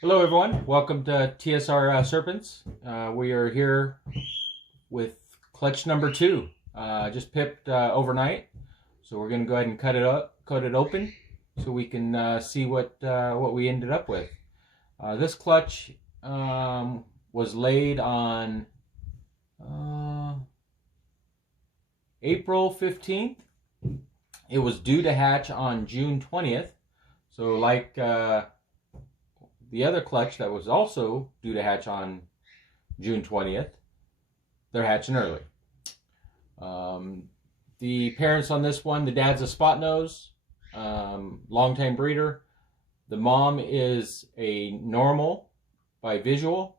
Hello everyone, welcome to TSR Serpents. We are here with clutch number 2. Just pipped overnight, so we're going to go ahead and cut it open, so we can see what we ended up with. This clutch was laid on April 15th. It was due to hatch on June 20th, so like the other clutch that was also due to hatch on June 20th, they're hatching early. The parents on this one, the dad's a spot nose, long-time breeder. The mom is a normal by visual.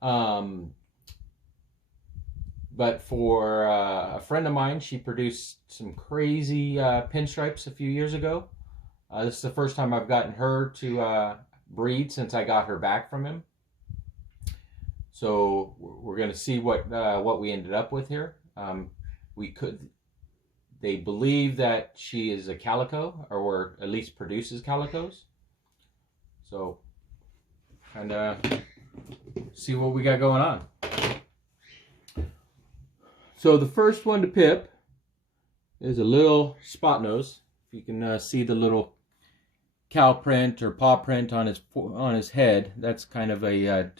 But for a friend of mine, she produced some crazy pinstripes a few years ago. This is the first time I've gotten her to breed since I got her back from him. So we're going to see what we ended up with here. They believe that she is a calico, or at least produces calicos. So kind of see what we got going on. So the first one to pip is a little spot nose. If you can see the little cow print or paw print on his head, that's kind of a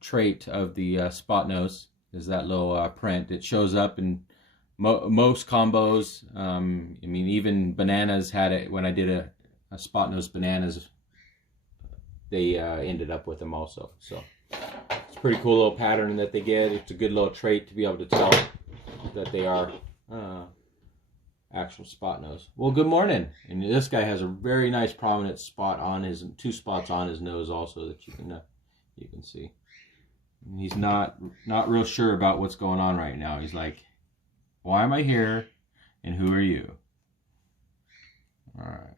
trait of the spot nose, is that little print. It shows up in most combos. I mean, even bananas had it. When I did a spot nose bananas, they ended up with them also. So it's a pretty cool little pattern that they get. It's a good little trait to be able to tell that they are actual spot nose. Well, good morning. And this guy has a very nice prominent spot on his, 2 spots on his nose also that you can see. And he's not real sure about what's going on right now. He's like, why am I here and who are you? All right.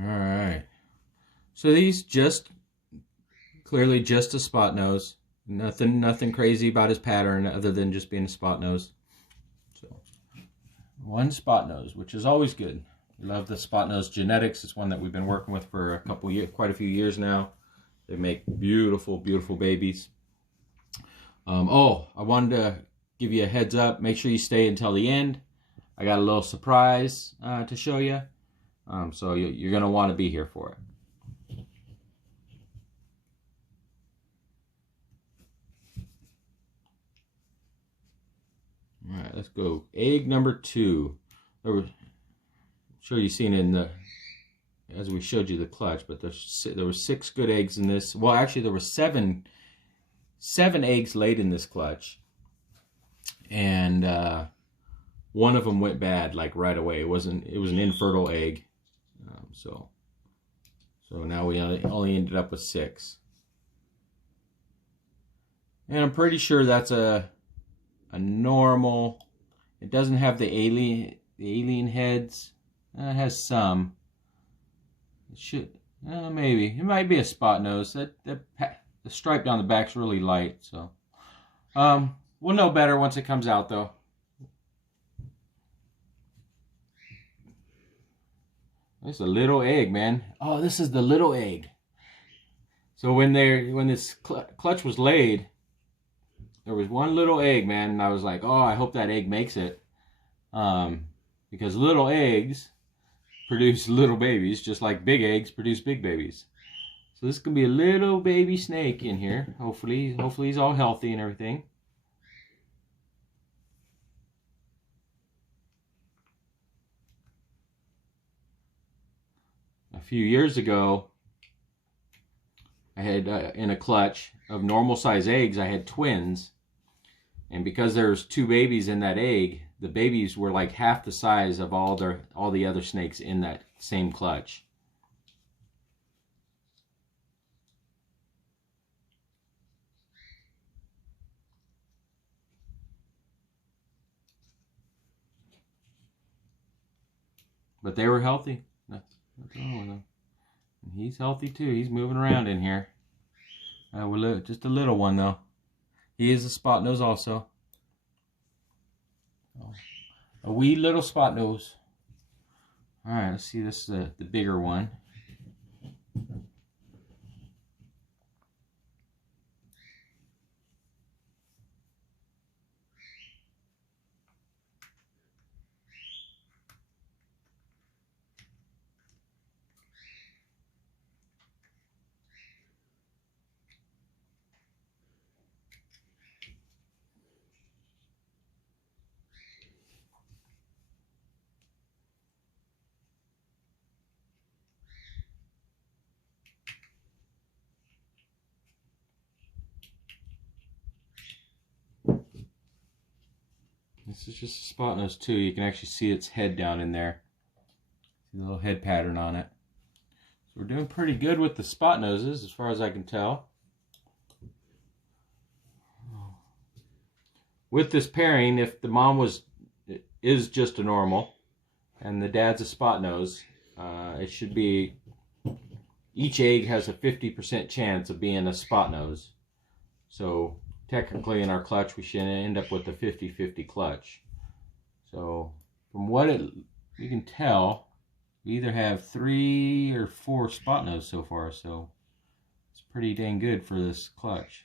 Alright, so these clearly just a spot nose. Nothing crazy about his pattern other than just being a spot nose. So one spot nose, which is always good. We love the spot nose genetics. It's one that we've been working with for quite a few years now. They make beautiful, beautiful babies. Oh, I wanted to give you a heads up. Make sure you stay until the end. I got a little surprise to show you. So you're going to want to be here for it. All right, let's go. Egg number 2. I'm sure you've seen it as we showed you the clutch, but there were 6 good eggs in this. Well, actually, there were 7 eggs laid in this clutch, and one of them went bad like right away. It was an infertile egg. So now we only ended up with 6. And I'm pretty sure that's a normal. It doesn't have the alien heads. It has some. It should, maybe. It might be a spot nose. The stripe down the back's really light. So we'll know better once it comes out though. It's a little egg, man. Oh, this is the little egg. So when this clutch was laid, there was one little egg, man, and I was like, oh, I hope that egg makes it. Because little eggs produce little babies, just like big eggs produce big babies. So this could be a little baby snake in here. Hopefully he's all healthy and everything. A few years ago, I had in a clutch of normal size eggs, I had twins, and because there's 2 babies in that egg, the babies were like half the size of all the other snakes in that same clutch. but they were healthy. Nothing wrong with them. And he's healthy too. He's moving around in here. Just a little one though. He is a spot nose also. A wee little spot nose. All right, let's see. This is the bigger one. This is just a spot nose too. You can actually see its head down in there. See the little head pattern on it. So we're doing pretty good with the spot noses as far as I can tell. With this pairing, if the mom is just a normal and the dad's a spot nose, it should be, each egg has a 50% chance of being a spot nose. So technically in our clutch we should end up with a 50-50 clutch. So from what you can tell, we either have 3 or 4 spot nose so far, so it's pretty dang good for this clutch.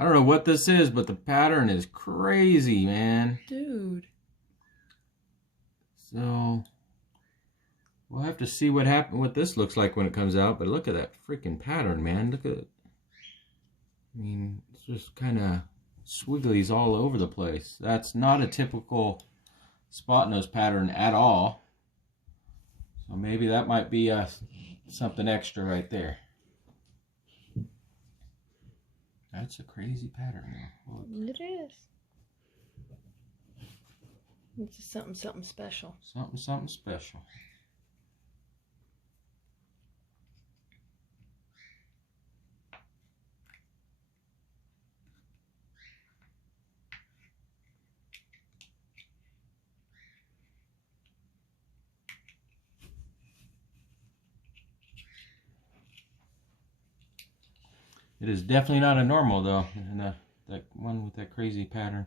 I don't know what this is, but the pattern is crazy, man. Dude. So we'll have to see what this looks like when it comes out. But look at that freaking pattern, man. Look at it. I mean, it's just kind of swigglies all over the place. That's not a typical spot nose pattern at all. So maybe that might be something extra right there. That's a crazy pattern. It is. It's just something special. Something special. It is definitely not a normal though, and that one with that crazy pattern.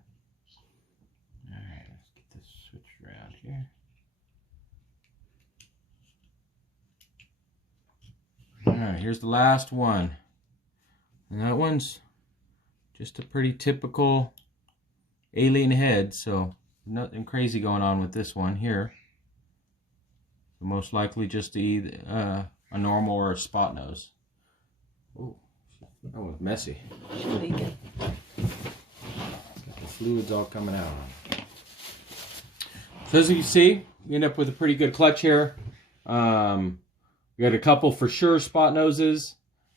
Alright, let's get this switched around here. Alright, here's the last one. And that one's just a pretty typical alien head, so nothing crazy going on with this one here. So most likely just either a normal or a spot nose. Ooh. That one's messy. Leaking. Got the fluids all coming out on it. So as you can see, we end up with a pretty good clutch here. We got a couple for sure spot noses.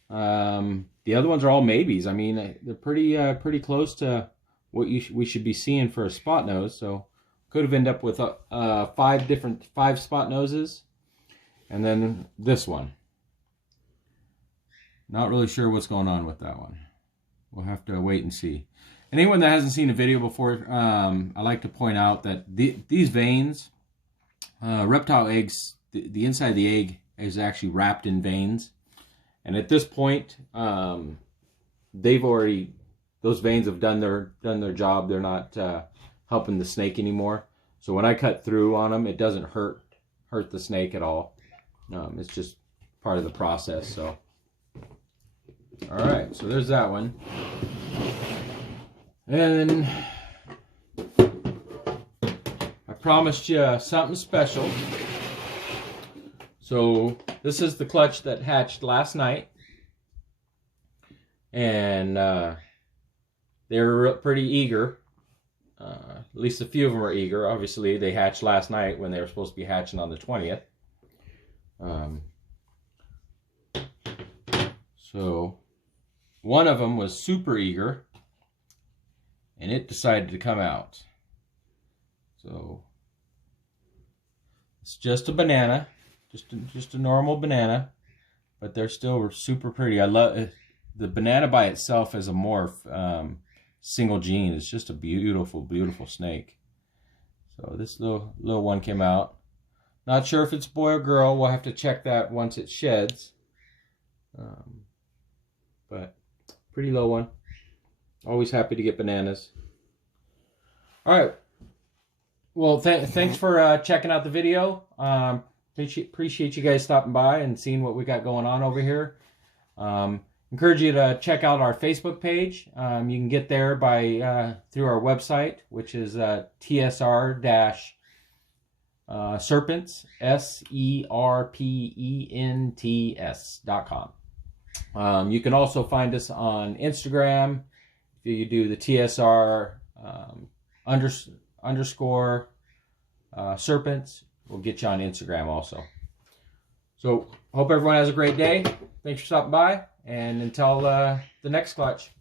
The other ones are all maybes. I mean, they're pretty close to what we should be seeing for a spot nose. So could have ended up with 5 spot noses, and then this one. Not really sure what's going on with that one. We'll have to wait and see. Anyone that hasn't seen a video before, I like to point out that these veins, reptile eggs, the inside of the egg is actually wrapped in veins. And at this point, those veins have done their job. They're not helping the snake anymore. So when I cut through on them, it doesn't hurt the snake at all. It's just part of the process. So. All right, so there's that one. And I promised you something special. So this is the clutch that hatched last night. And they were pretty eager. At least a few of them are eager. Obviously, they hatched last night when they were supposed to be hatching on the 20th. So one of them was super eager, and it decided to come out. So it's just a banana, just a normal banana, but they're still super pretty. I love it. The banana by itself as a morph, single gene, is just a beautiful, beautiful snake. So this little one came out. Not sure if it's boy or girl. We'll have to check that once it sheds. But pretty low one. Always happy to get bananas. All right. Well, thanks for checking out the video. Appreciate you guys stopping by and seeing what we got going on over here. Encourage you to check out our Facebook page. You can get there by through our website, which is TSR-Serpents, SERPENTS.com. You can also find us on Instagram. If you do the TSR underscore serpents, we'll get you on Instagram also. So hope everyone has a great day. Thanks for stopping by, and until the next clutch.